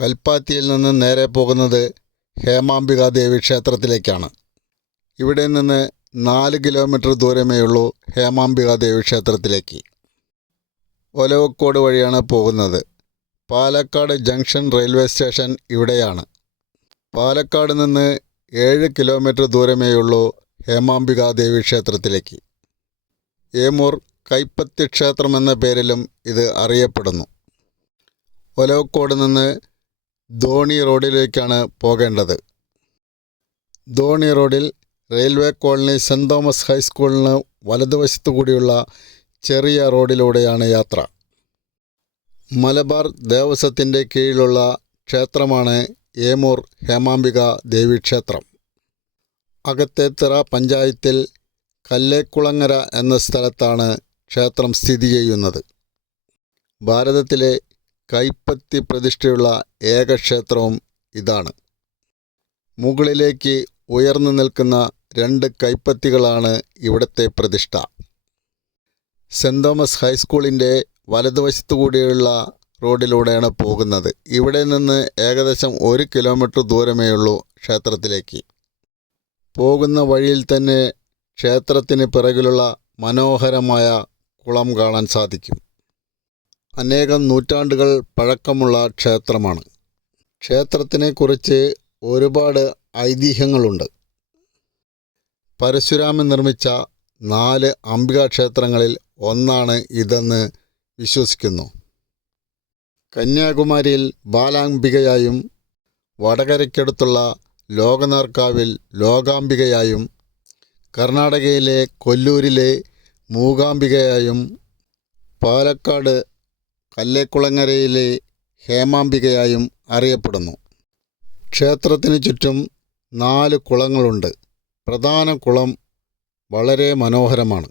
കൽപ്പാത്തിയിൽ നിന്ന് നേരെ പോകുന്നത് ഹേമാംബികാ ദേവി ക്ഷേത്രത്തിലേക്കാണ്. ഇവിടെ നിന്ന് 4 കിലോമീറ്റർ ദൂരമേയുള്ളൂ ഹേമാംബികാ ദേവി ക്ഷേത്രത്തിലേക്ക്. ഒലവക്കോട് വഴിയാണ് പോകുന്നത്. പാലക്കാട് ജംഗ്ഷൻ റെയിൽവേ സ്റ്റേഷൻ ഇവിടെയാണ്. പാലക്കാട് നിന്ന് 7 കിലോമീറ്റർ ദൂരമേയുള്ളൂ ഹേമാംബികാ ദേവി ക്ഷേത്രത്തിലേക്ക്. ഏമൂർ കൈപ്പത്തി ക്ഷേത്രം എന്ന പേരിലും ഇത് അറിയപ്പെടുന്നു. ഒലവക്കോട് നിന്ന് ധോണി റോഡിലേക്കാണ് പോകേണ്ടത്. ധോണി റോഡിൽ റെയിൽവേ കോളനി സെൻറ് തോമസ് ഹൈസ്കൂളിന് വലതുവശത്തു കൂടിയുള്ള ചെറിയ റോഡിലൂടെയാണ് യാത്ര. മലബാർ ദേവസ്വത്തിൻ്റെ കീഴിലുള്ള ക്ഷേത്രമാണ് ഏമൂർ ഹേമാംബികാ ദേവീക്ഷേത്രം. അകത്തേത്തറ പഞ്ചായത്തിൽ കല്ലേക്കുളങ്ങര എന്ന സ്ഥലത്താണ് ക്ഷേത്രം സ്ഥിതി ചെയ്യുന്നത്. ഭാരതത്തിലെ കൈപ്പത്തി പ്രതിഷ്ഠയുള്ള ഏക ക്ഷേത്രവും ഇതാണ്. മുകളിലേക്ക് ഉയർന്നു നിൽക്കുന്ന 2 കൈപ്പത്തികളാണ് ഇവിടുത്തെ പ്രതിഷ്ഠ. സെൻറ് തോമസ് ഹൈസ്കൂളിൻ്റെ വലതുവശത്തു കൂടിയുള്ള റോഡിലൂടെയാണ് പോകുന്നത്. ഇവിടെ നിന്ന് ഏകദേശം 1 കിലോമീറ്റർ ദൂരമേയുള്ളൂ ക്ഷേത്രത്തിലേക്ക്. പോകുന്ന വഴിയിൽ തന്നെ ക്ഷേത്രത്തിന് പിറകിലുള്ള മനോഹരമായ കുളം കാണാൻ സാധിക്കും. അനേകം നൂറ്റാണ്ടുകൾ പഴക്കമുള്ള ക്ഷേത്രമാണ്. ക്ഷേത്രത്തിനെക്കുറിച്ച് ഒരുപാട് ഐതിഹ്യങ്ങളുണ്ട്. പരശുരാമൻ നിർമ്മിച്ച 4 അംബികാ ക്ഷേത്രങ്ങളിൽ ഒന്നാണ് ഇതെന്ന് വിശ്വസിക്കുന്നു. കന്യാകുമാരിയിൽ ബാലാംബികയായും വടകരയ്ക്കടുത്തുള്ള ലോകനാർക്കാവിൽ ലോകാംബികയായും കർണാടകയിലെ കൊല്ലൂരിലെ മൂകാംബികയായും പാലക്കാട് കല്ലേക്കുളങ്ങരയിലെ ഹേമാംബികയായും അറിയപ്പെടുന്നു. ക്ഷേത്രത്തിന് ചുറ്റും 4 കുളങ്ങളുണ്ട്. പ്രധാന കുളം വളരെ മനോഹരമാണ്.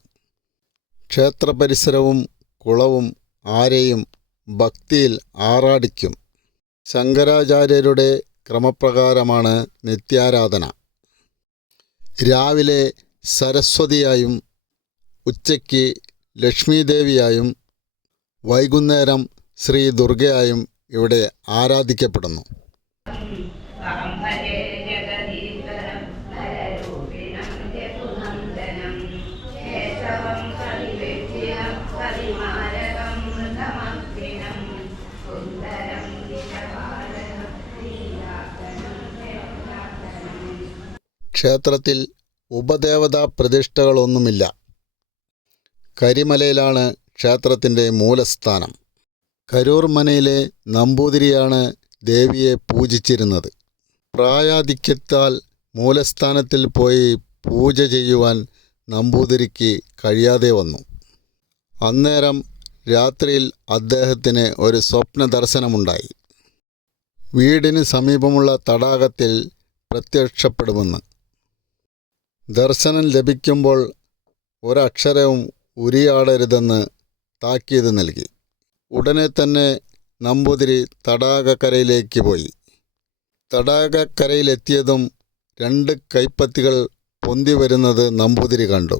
ക്ഷേത്ര പരിസരവും കുളവും ആരെയും ഭക്തിയിൽ ആറാടിക്കും. ശങ്കരാചാര്യരുടെ ക്രമപ്രകാരമാണ് നിത്യാരാധന. രാവിലെ സരസ്വതിയായും ഉച്ചയ്ക്ക് ലക്ഷ്മീദേവിയായും വൈകുന്നേരം ശ്രീ ദുർഗയായും ഇവിടെ ആരാധിക്കപ്പെടുന്നു. ക്ഷേത്രത്തിൽ ഉപദേവതാ പ്രതിഷ്ഠകളൊന്നുമില്ല. കരിമലയിലാണ് ക്ഷേത്രത്തിൻ്റെ മൂലസ്ഥാനം. കരൂർ മനയിലെ നമ്പൂതിരിയാണ് ദേവിയെ പൂജിച്ചിരുന്നത്. പ്രായാധിക്യത്താൽ മൂലസ്ഥാനത്തിൽ പോയി പൂജ ചെയ്യുവാൻ നമ്പൂതിരിക്ക് കഴിയാതെ വന്നു. അന്നേരം രാത്രിയിൽ അദ്ദേഹത്തിന് ഒരു സ്വപ്ന ദർശനമുണ്ടായി. വീടിന് സമീപമുള്ള തടാകത്തിൽ പ്രത്യക്ഷപ്പെടുമെന്ന്. ദർശനം ലഭിക്കുമ്പോൾ ഒരക്ഷരവും ഉരിയാടരുതെന്ന് താക്കീത് നൽകി. ഉടനെ തന്നെ നമ്പൂതിരി തടാകക്കരയിലേക്ക് പോയി. തടാകക്കരയിലെത്തിയതും 2 കൈപ്പത്തികൾ പൊന്തി വരുന്നത് നമ്പൂതിരി കണ്ടു.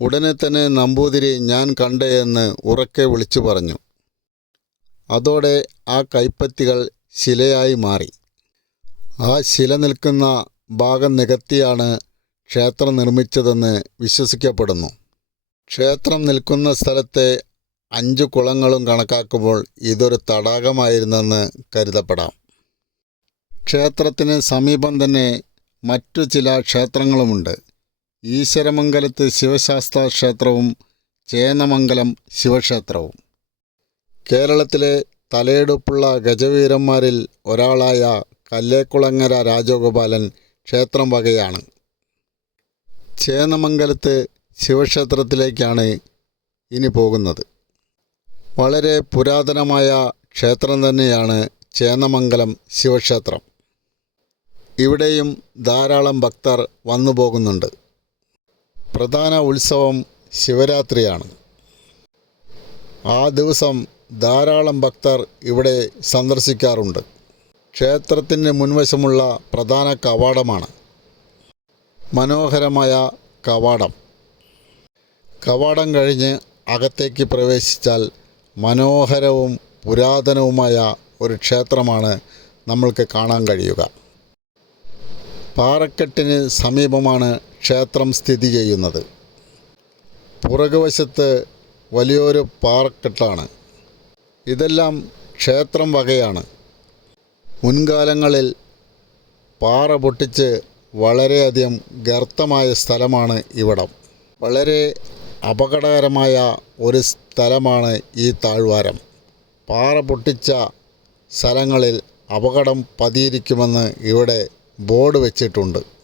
ഉടനെ തന്നെ നമ്പൂതിരി ഞാൻ കണ്ടേ എന്ന് ഉറക്കെ വിളിച്ചു പറഞ്ഞു. അതോടെ ആ കൈപ്പത്തികൾ ശിലയായി മാറി. ആ ശില നിൽക്കുന്ന ഭാഗം നികത്തിയാണ് ക്ഷേത്രം നിർമ്മിച്ചതെന്ന് വിശ്വസിക്കപ്പെടുന്നു. ക്ഷേത്രം നിൽക്കുന്ന സ്ഥലത്തെ 5 കുളങ്ങളും കണക്കാക്കുമ്പോൾ ഇതൊരു തടാകമായിരുന്നെന്ന് കരുതപ്പെടാം. ക്ഷേത്രത്തിന് സമീപം തന്നെ മറ്റു ചില ക്ഷേത്രങ്ങളുമുണ്ട്. ഈശ്വരമംഗലത്ത് ശിവശാസ്താ ക്ഷേത്രവും ചേന്നമംഗലം ശിവക്ഷേത്രവും. കേരളത്തിലെ തലയെടുപ്പുള്ള ഗജവീരന്മാരിൽ ഒരാളായ കല്ലേക്കുളങ്ങര രാജഗോപാലൻ ക്ഷേത്രം വകയാണ്. ചേന്നമംഗലത്ത് ശിവക്ഷേത്രത്തിലേക്കാണ് ഇനി പോകുന്നത്. വളരെ പുരാതനമായ ക്ഷേത്രം തന്നെയാണ് ചേന്നമംഗലം ശിവക്ഷേത്രം. ഇവിടെയും ധാരാളം ഭക്തർ വന്നു പോകുന്നുണ്ട്. പ്രധാന ഉത്സവം ശിവരാത്രിയാണ്. ആ ദിവസം ധാരാളം ഭക്തർ ഇവിടെ സന്ദർശിക്കാറുണ്ട്. ക്ഷേത്രത്തിന് മുൻവശമുള്ള പ്രധാന കവാടമാണ്. മനോഹരമായ കവാടം. കവാടം കഴിഞ്ഞ് അകത്തേക്ക് പ്രവേശിച്ചാൽ മനോഹരവും പുരാതനവുമായ ഒരു ക്ഷേത്രമാണ് നമ്മൾക്ക് കാണാൻ കഴിയുക. പാറക്കെട്ടിന് സമീപമാണ് ക്ഷേത്രം സ്ഥിതി ചെയ്യുന്നത്. പുറകുവശത്ത് വലിയൊരു പാറക്കെട്ടാണ്. ഇതെല്ലാം ക്ഷേത്രം വകയാണ്. മുൻകാലങ്ങളിൽ പാറ പൊട്ടിച്ച് വളരെയധികം ഗർത്തമായ സ്ഥലമാണ് ഇവിടം. വളരെ അപകടകരമായ ഒരു സ്ഥലമാണ് ഈ താഴ്വാരം. പാറ പൊട്ടിച്ച സ്ഥലങ്ങളിൽ അപകടം പതിയിരിക്കുമെന്ന് ഇവിടെ ബോർഡ് വെച്ചിട്ടുണ്ട്.